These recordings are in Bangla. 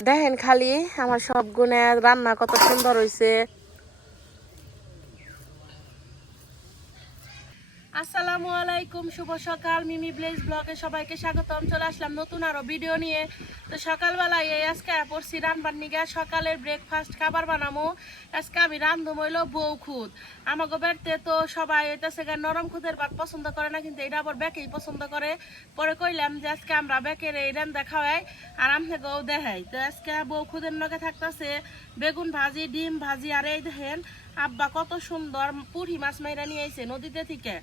দেখেন খালি আমার সব গুণে রান্না কত সুন্দর হয়েছে আলাইকুম, শুভ সকাল। মিমি ব্লেজ ব্লগে সবাইকে স্বাগতম। চলে আসলাম নতুন আরও ভিডিও নিয়ে। তো সকালবেলায় এই আজকে পড়ছি রান্নার নিগে। সকালের ব্রেকফাস্ট খাবার বানামো। আজকে আমি রান্ধুম হইল বউ খুদ আমাকে বাড়িতে তো সবাই এটাছে নরম খুদের ভাত পছন্দ করে না, কিন্তু এটা আবার বেকেই পছন্দ করে। পরে কইলাম যে আজকে আমরা বেকের এই রান্না খাওয়াই, আর আমথেকেও দেখাই। তো আজকে বউ খুদের নগে থাকতেছে বেগুন ভাজি, ডিম ভাজি, আর এই দেখেন, আব্বা কত সুন্দর পুঁটি মাছ মাইরা নিয়ে আইছে নদীতে থেকে।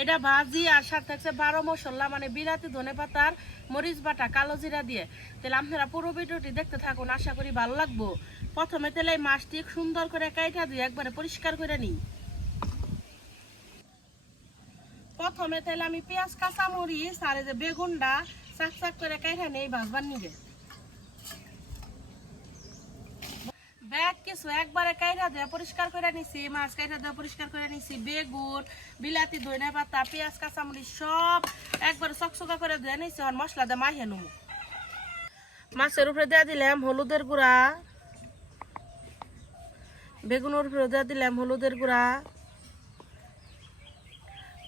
এটা ভাজি আর সাথে থাকছে বারো মশলা মানে বিরাতি ধনে পাতার মরিচ বাটা, কালো জিরা দিয়ে। তাহলে আপনারা পুরো ভিডিওটি দেখতে থাকুন, আশা করি ভালো লাগবো। প্রথমে তেলে এই মাছটি সুন্দর করে কাইটা দিয়ে একবারে পরিষ্কার করে নিই। প্রথমে তাহলে আমি পেঁয়াজ কাঁচা মরিচ আর এই যে বেগুনটা চাক চাক করে কাইটা নেই ভাজবার নিবে ব্যাগ কিছু একবারে কাইরা দিয়ে, পরিষ্কার করে নিছি, মাছ কাইরা দিয়ে, পরিষ্কার করে নিছি, বেগুন, বিলাতি ধনে পাতা, পেঁয়াজ, কাঁচামরিচ সব একবারে চকচকা করে ধুয়ে নিছি, আর মশলা দিয়ে মাহিয়ে নেব মাছের উপরে দিয়ে দিলাম হলুদের গুঁড়া, বেগুনের উপরে দিয়ে দিলাম হলুদের গুঁড়া,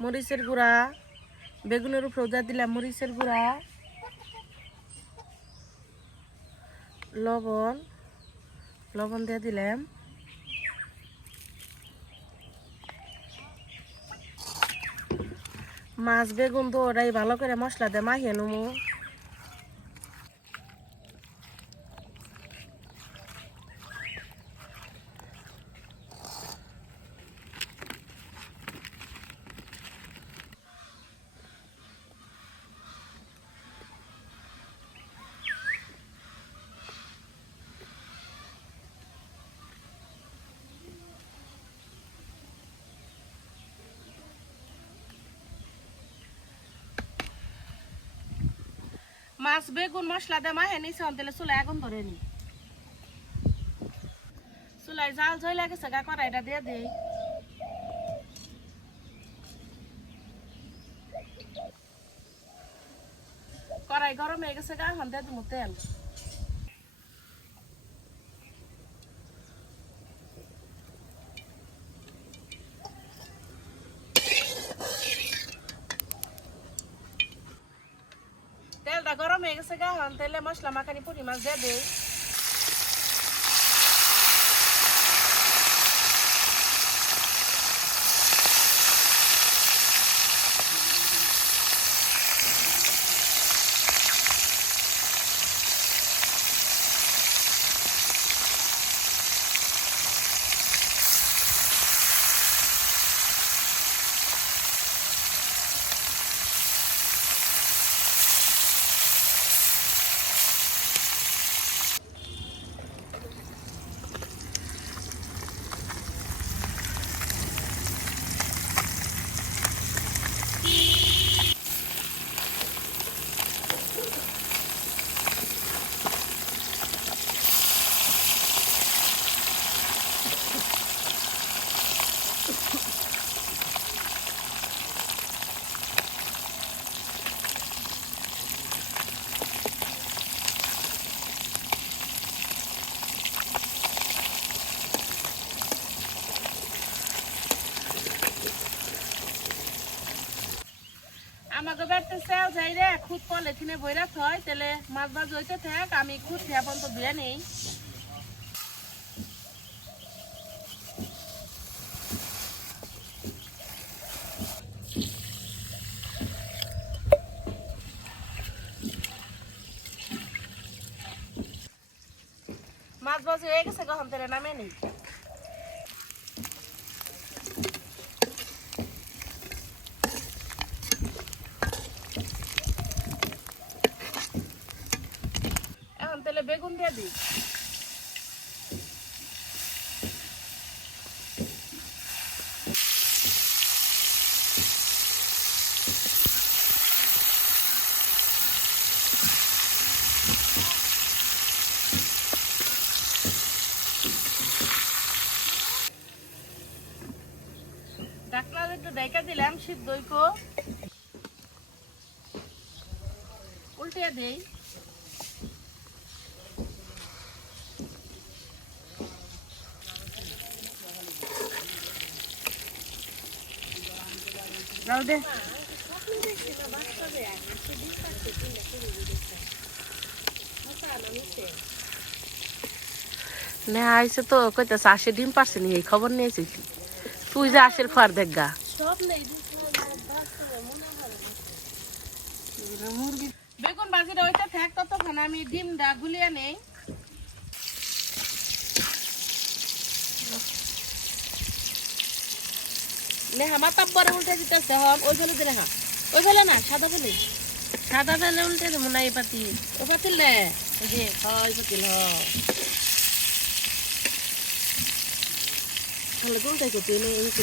মরিচের গুঁড়া, বেগুনের উপরে দিয়ে দিলাম মরিচের গুঁড়া, লবণ লবণ দিয়ে দিলাম। মাছ বেগুন তো ওটাই ভালো করে মশলা দিয়ে মাখিয়ে নেব মাছ, বেগুন, মশলা দিয়ে মাহে নিছে তাহলে চুলাই আগুন ধরে নি। চুলাই জাল জয় লাগেছে গা, কড়াইটা দিয়ে দেই। কড়াই গরম হয়ে গেছে গা, এখন দিয়ে দেবো তেল। গরম হয়ে গেছে গা এখন তেলে মশলা মাখানি পুরি মাছ দিয়ে দেই। বেড়তে চাল যাই রে, খুদ পলিথিনে বইরা থয়, তাহলে মাছ ভাজ হইতে থাক, আমি খুদ দিয়া পর্যন্ত ধুয়ে নেই। মাছ ভাজ হয়ে গেছে কখন তেলে নামে নেই। দিলাম সিদ্ধইকো উল্টে দেই যাও দে না আইসে তো কইতাছে আসে ডিম পারছে নি এই খবর নিয়েছিস তুই যে আশের খোয়ার দেখগা বেগুন বাজিটা ওইটা থাক ততক্ষণ আমি ডিমটা গুলিয়ে নেই। নেহা মাতাব্বরে উল্টে দিতেছে হন ওই ফেলে দে নেহা। ওই ফেলে না সাদা ফেলে। সাদা ফেলে উল্টে দেবো না এই পাতি। ও পাতিল নে। ওই যে হয় পাতিল হ তাহলে উল্টাই করতে এই কি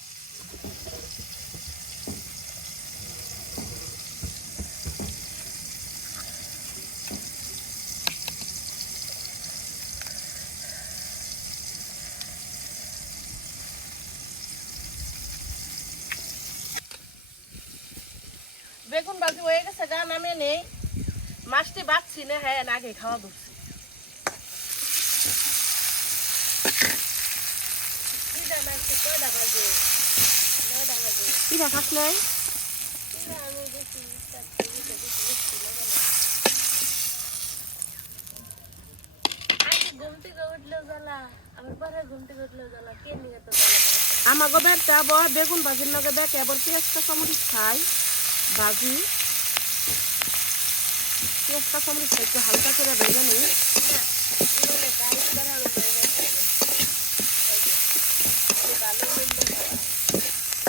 বাজি হয়ে গেছে গা নামে নেই। মাছটি বাচ্ছি না হ্যাঁ আগে খাওয়া ধরছি পিঠা খাস নাই? আমাকে বেরটা আবার বেগুন ভাজির লগে বেটে আবার পেঁয়াজ কাঁচামরিচ খাই ভাজি পেঁয়াজটা কাঁচামরিচ একটু হালকা করে ভেজে নিই।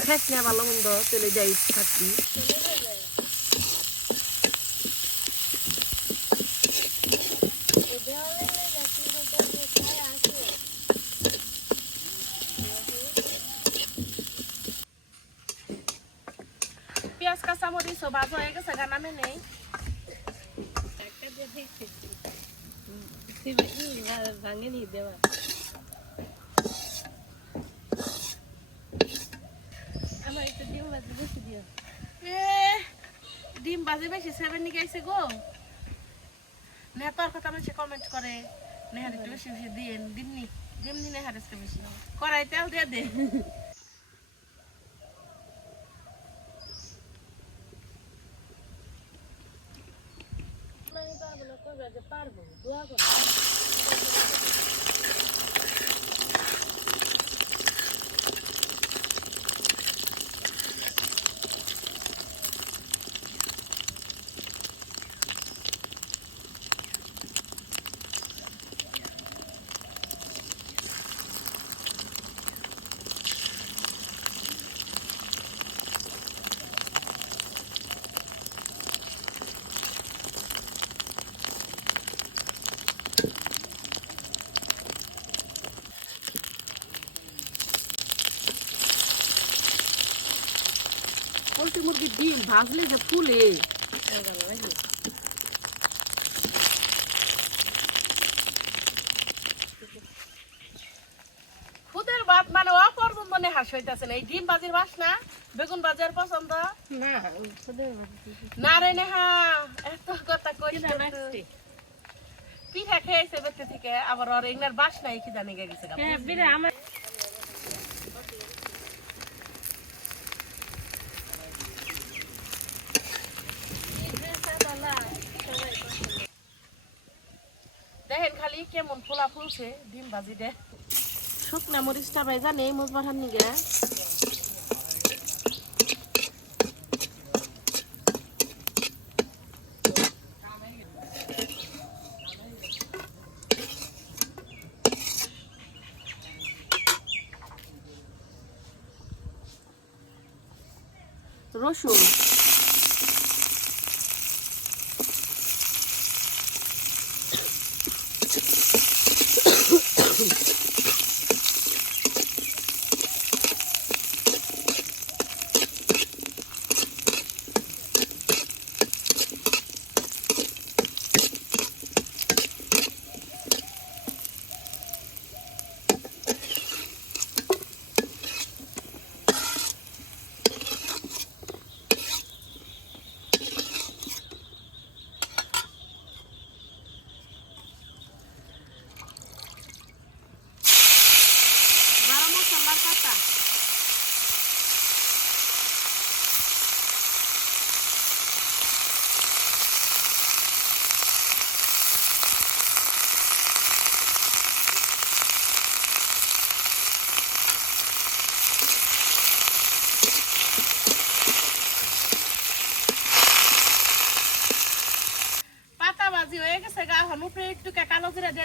খেস না ভালো মন্দ তেলে যাই থাকবি পেঁয়াজ কাঁচামরিচ ভাজা হয়ে নেই ভাঙেনি দেওয়া আমার একটু ডিম ভাজি বেশি দিও। এ ডিম বাজে বেশি সেভেন নিকে আইছে গো। নেহার কথা মানুষে কমেন্ট করে। নেহার একটু বেশি বেশি দিয়ে দিমনি দিমনি নেহার একটু বেশি। কড়াই তেল দিয়ে দে আমি পারব না করবে যে পারব দোয়া করো ডিম ভাজলে যে ফুলে। খুদের মানে সইতাছে না। এই ডিম বাজির বাসনা বেগুন বাজার পছন্দ? না রে নেহা এত কথা কিনা পিঠা খেয়েছে বেতে থেকে আবার ওর এগুলার বাসনা কি জানি গেছে গা। হ্যাঁ বিরে আমার দেখেন খালি ফুলছে ডিম ভাজি দে। শুকনা মরিচটা ভাইজা নেই মুজবার হান নিগে। রসুন।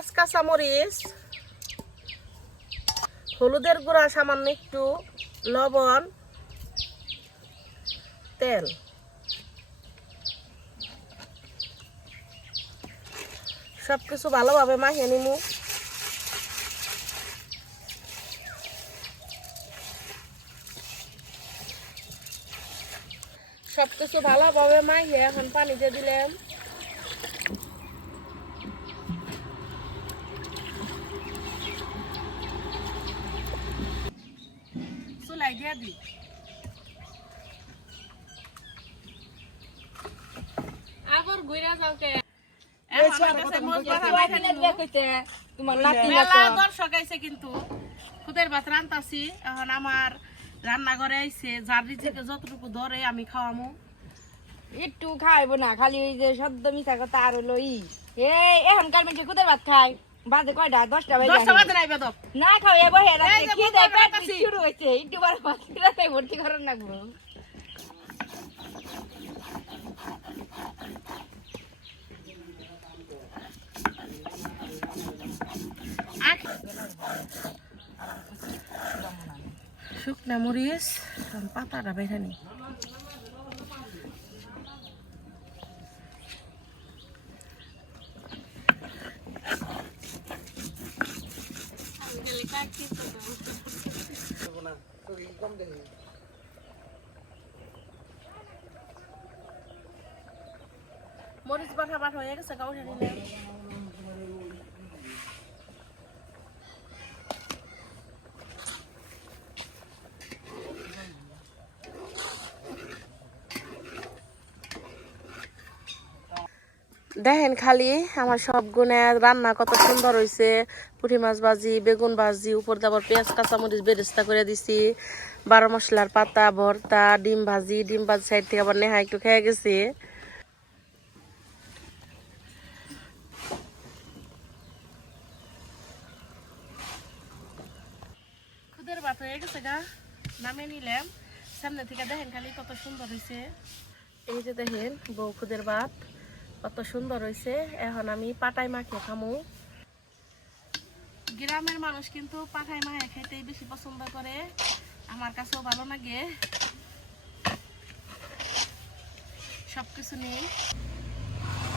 পেঁয়াজ কাঁচা মরিচ হলুদের গুঁড়া সামান্য একটু লবণ, তেল। সব কিছু ভালোভাবে মাখিয়ে নিমু। সব কিছু ভালোভাবে মাখিয়ে এখন পানি দিয়ে দিলাম চুলাই দিয়ে দিই আগর ঘুরা যাও কে। এখন আমার কাছে মোজ বাটা বাইঠা নিমু। তোমার নাতি মেলা দর্শক আইছে কিন্তু। খুদের ভাত রান্তাছি। এখন আমার রান্নাঘরে আইছে। যার রিজিকে যতটুকু ধরে আমি খাওয়ামু। একটু খাইবো না খালি ওই যে শব্দ মিশা কথা আর হলো ই। এই এখনকার মেয়েছে কুদের ভাত খায় বাজে কয়টা? দশটা বাজে দশটা বাজে নাই বেদক না খাও এ বহে এই যে কি দেয় পেট শুরু হয়েছে একটু বার ভর্তি করার লাগবো শুকনা মরিচ আর পাতাটা বেঁধে নি মরিচ বাটা বাট হয়ে গেছে গা উঠে নিলে দেখেন খালি আমার সব গুণে রান্না কত সুন্দর হয়েছে পুঁটি মাছ ভাজি বেগুন ভাজি উপর দিয়ে আবার পেঁয়াজ কাঁচামরিচ বেরেস্তা করে দিছি। বারো মশলার পাতা ভর্তা ডিম ভাজি ডিম ভাজি সাইড থেকে আবার নেহা একটু খেয়ে গেছে। খুদের ভাত হয়ে গেছে গা নামে নিলাম। সামনে থেকে দেখেন খালি কত সুন্দর হয়েছে এই যে দেখেন বউ খুদের ভাত কত সুন্দর হয়েছে এখন আমি পাটাই মাখিয়ে খামু। গ্রামের মানুষ কিন্তু পাটাই মাখিয়ে খেতেই বেশি পছন্দ করে। আমার কাছেও ভালো লাগে। সবকিছু নেই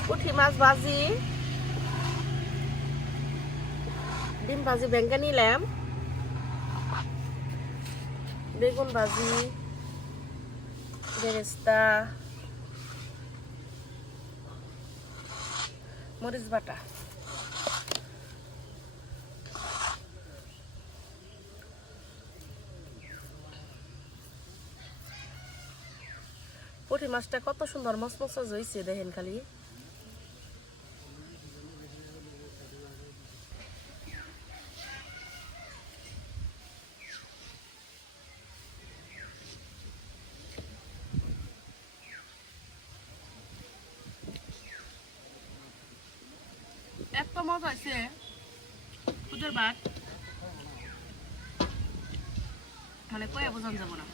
পুঁটি মাছ ভাজি। ডিম ভাজি ভেঙে নিলাম। বেগুন ভাজি। বেরেস্তা। মরিচ বাটা। পুঁটি মাছটা কত সুন্দর মসমস হয়েছে দেখেন খালি। মজা হয়েছে খুদের ভাত মানে কয়ে বোঝান যাব না।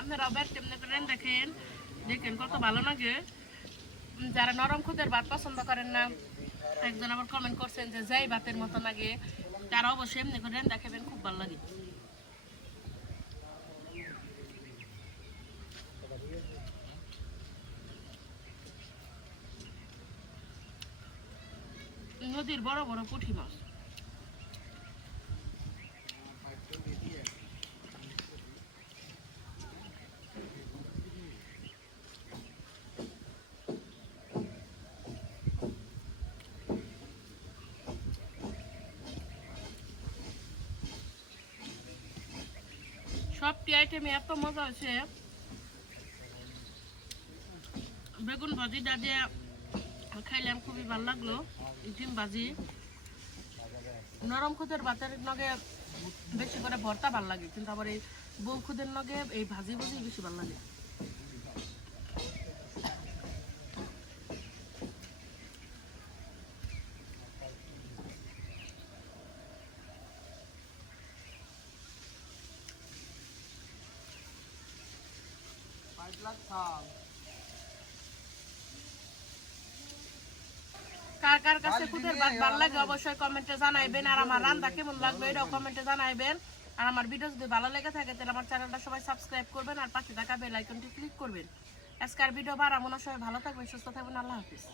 আপনারা ব্যাট তেমনি করেন দেখেন দেখেন কত ভালো লাগে। যারা নরম খুদের ভাত পছন্দ করেন না, একজন আবার কমেন্ট করছেন যে, যাই ভাতের মতো লাগে। তারা অবশ্যই এমনি করে করেন দেখাবেন, খুব ভালো লাগে। নদীর বড় বড় পুঁটি মাছ। সবটি আইটেমে এত মজা হয়েছে। বেগুন ভাজিটা দিয়ে খাইলাম, খুবই ভালো লাগল। ডিম ভাজি নরম খুদের ভাতের নগে বেশি করে ভর্তা ভালো লাগে, কিন্তু আবার এই বউ খুদের নগে এই ভাজি ভাজি বেশি ভালো লাগে। কার কার কাছে খুদের ভাত ভালো লাগে অবশ্যই কমেন্টে জানাইবেন। আর আমার রান্না কেমন লাগবে এটাও কমেন্টে জানাইবেন। আর আমার ভিডিও যদি ভালো লেগে থাকে তাহলে আমার চ্যানেলটা সবাই সাবস্ক্রাইব করবেন আর পাশে থাকা বেল আইকনটি ক্লিক করবেন। আজকের ভিডিও বার না সবাই ভালো থাকবেন সুস্থ থাকবেন আল্লাহ হাফিজ।